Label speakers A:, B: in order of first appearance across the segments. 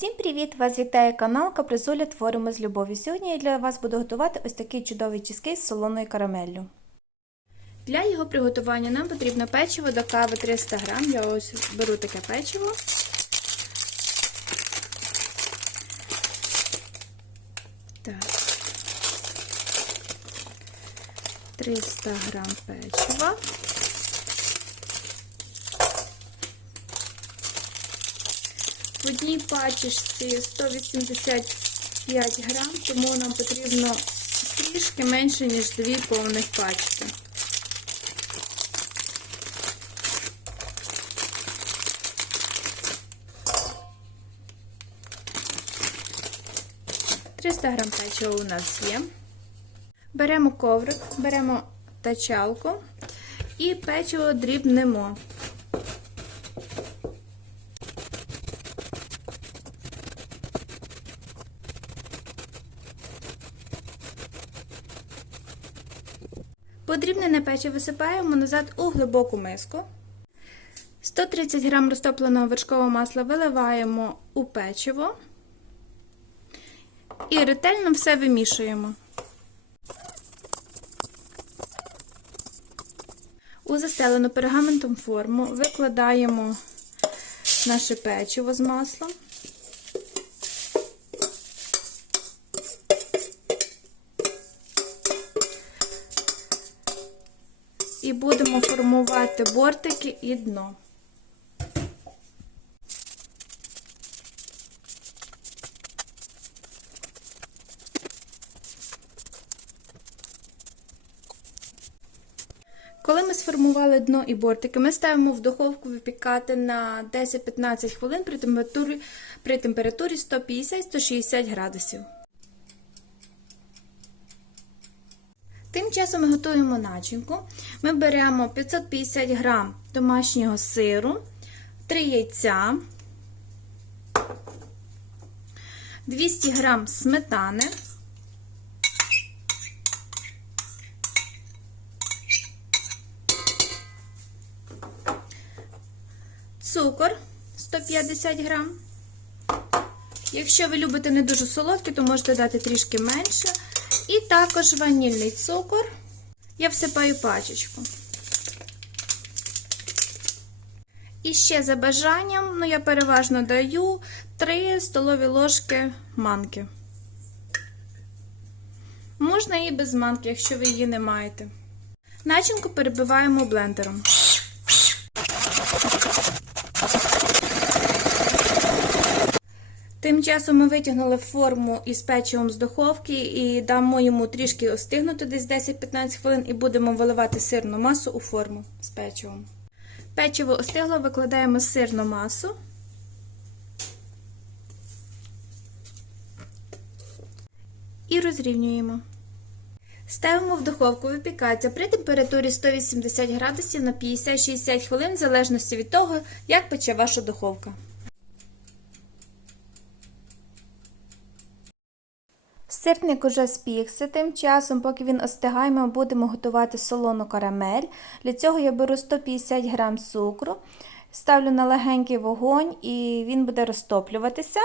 A: Всім привіт! Вас вітає канал Капризуля Творимо з любов'ю. Сьогодні я для вас буду готувати ось такий чудовий чизкейк з солоною карамеллю. Для його приготування нам потрібно печиво до кави 300 г. Я ось беру таке печиво. Так. 300 грам печива. В одній пачечці 185 грам, тому нам потрібно трішки менше, ніж дві повних пачки. Триста грам печива у нас є. Беремо коврик, беремо тачалку і печиво дрібнемо. Подрібнене печиво висипаємо назад у глибоку миску. 130 г розтопленого вершкового масла виливаємо у печиво і ретельно все вимішуємо. У застелену пергаментом форму викладаємо наше печиво з маслом. І будемо формувати бортики і дно. Коли ми сформували дно і бортики, ми ставимо в духовку випікати на 10-15 хвилин при температурі, при температурі 150-160 градусів. Тим часом ми готуємо начинку. Ми беремо 550 грам домашнього сиру, 3 яйця, 200 грам сметани, цукор 150 грам. Якщо ви любите не дуже солодкі, то можете дати трішки менше. І також ванільний цукор. Я всипаю пачечку. І ще за бажанням, ну я переважно даю 3 столові ложки манки. Можна і без манки, якщо ви її не маєте. Начинку перебиваємо блендером. Тим часом ми витягнули форму із печивом з духовки і дамо йому трішки остигнути десь 10-15 хвилин і будемо виливати сирну масу у форму з печивом. Печиво остигло, викладаємо сирну масу. І розрівнюємо. Ставимо в духовку випікатися при температурі 180 градусів на 50-60 хвилин, в залежності від того, як пече ваша духовка. Сирник уже спікся. Тим часом, поки він остигає, ми будемо готувати солону карамель. Для цього я беру 150 г цукру, ставлю на легенький вогонь і він буде розтоплюватися.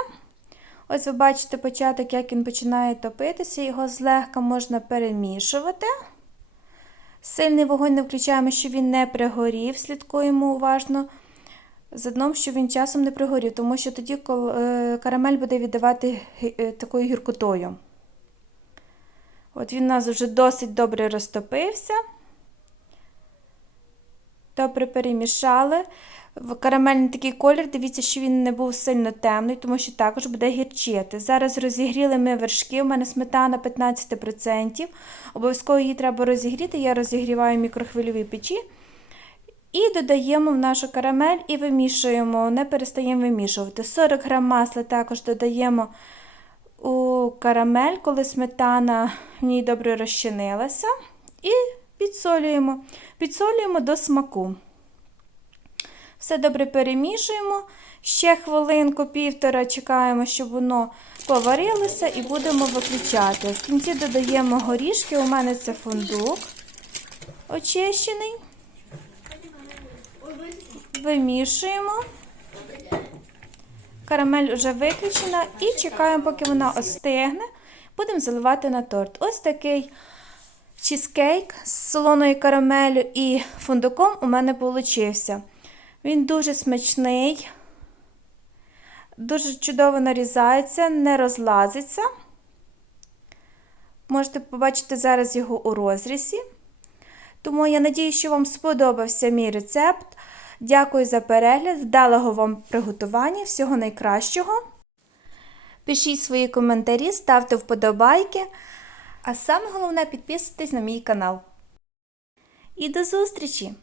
A: Ось ви бачите початок, як він починає топитися, його злегка можна перемішувати. Сильний вогонь не включаємо, щоб він не пригорів, слідкуємо уважно. За дном, щоб він часом не пригорів, тому що тоді карамель буде віддавати такою гіркотою. От він у нас вже досить добре розтопився. Добре перемішали. В карамельний такий колір, дивіться, що він не був сильно темний, тому що також буде гірчити. Зараз розігріли ми вершки, у мене сметана 15%. Обов'язково її треба розігріти, я розігріваю в мікрохвильовій печі. І додаємо в нашу карамель і вимішуємо, не перестаємо вимішувати. 40 г масла також додаємо у карамель, коли сметана в ній добре розчинилася. І підсолюємо. Підсолюємо до смаку. Все добре перемішуємо. Ще хвилинку, півтора чекаємо, щоб воно поварилося, і будемо виключати. В кінці додаємо горішки, у мене це фундук очищений. Вимішуємо. Карамель вже виключена і чекаємо, поки вона остигне. Будемо заливати на торт. Ось такий чізкейк з солоною карамелю і фундуком у мене получився. Він дуже смачний, дуже чудово нарізається, не розлазиться. Можете побачити зараз його у розрізі. Тому я надію, що вам сподобався мій рецепт. Дякую за перегляд, вдалого вам приготування, всього найкращого. Пишіть свої коментарі, ставте вподобайки. А саме головне підписуйтесь на мій канал. І до зустрічі!